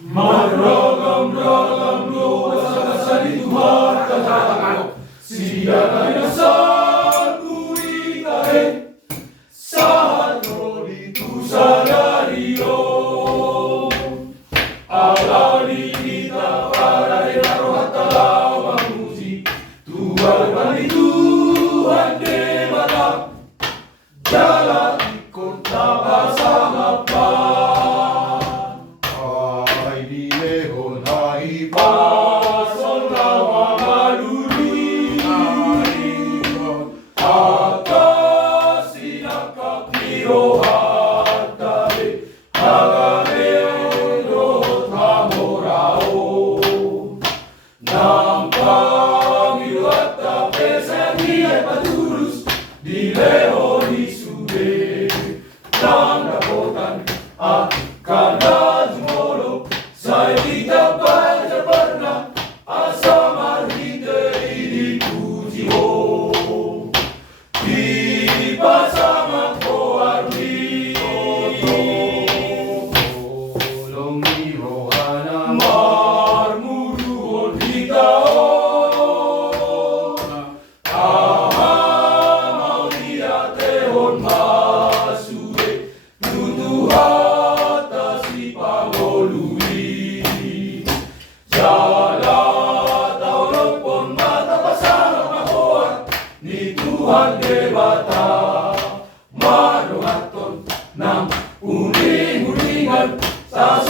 Beragam-ragam doa salah di Tuhan katakan siapa yang sanggup itahe saat itu sadario alani kita pada roh talau memuji Tuhan Tuhan dewata jalan ikut bersama di leho di sude nang dapotan akan jumolo saya tidak baca pernah asama hide di pujiwo di pasama koarwi longi rohana marmuru hikao Tuhan dewata marohaton nam uning-uningan sa